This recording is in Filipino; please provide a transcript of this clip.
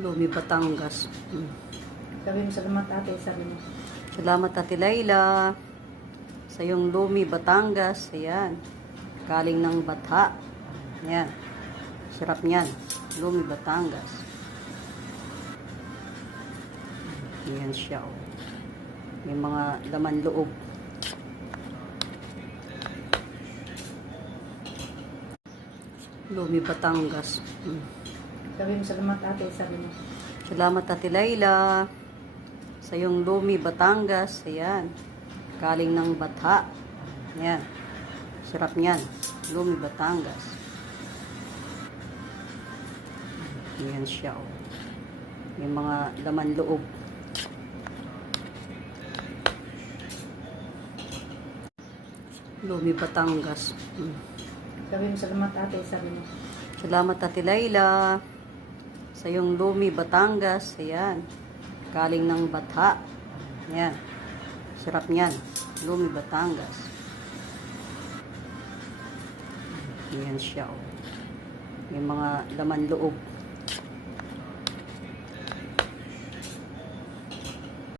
Lumi, Batangas. Sabi mo, salamat ate, sabi mo. Salamat Ate Layla. Sa yung Lumi, Batangas. Ayan. Galing ng Batha. Ayan. Sarap niyan. Lumi, Batangas. Ayan siya. Oh. May mga laman loob. Lumi, Batangas. Sabi mo, salamat ate, sabi mo. Salamat Ate Layla. Sa yung Lumi, Batangas. Ayan. Galing ng Batha. Ayan. Sarap niyan. Lumi, Batangas. Ayan siya. Oh. May mga laman loob. Lumi, Batangas. Sabi mo, salamat ate, sabi mo. Salamat Ate Layla. Sa yung Lumi, Batangas. Ayan. Galing ng Batha. Ayan. Sarap niyan. Lumi, Batangas. Ayan siya. Oh. May mga laman loob.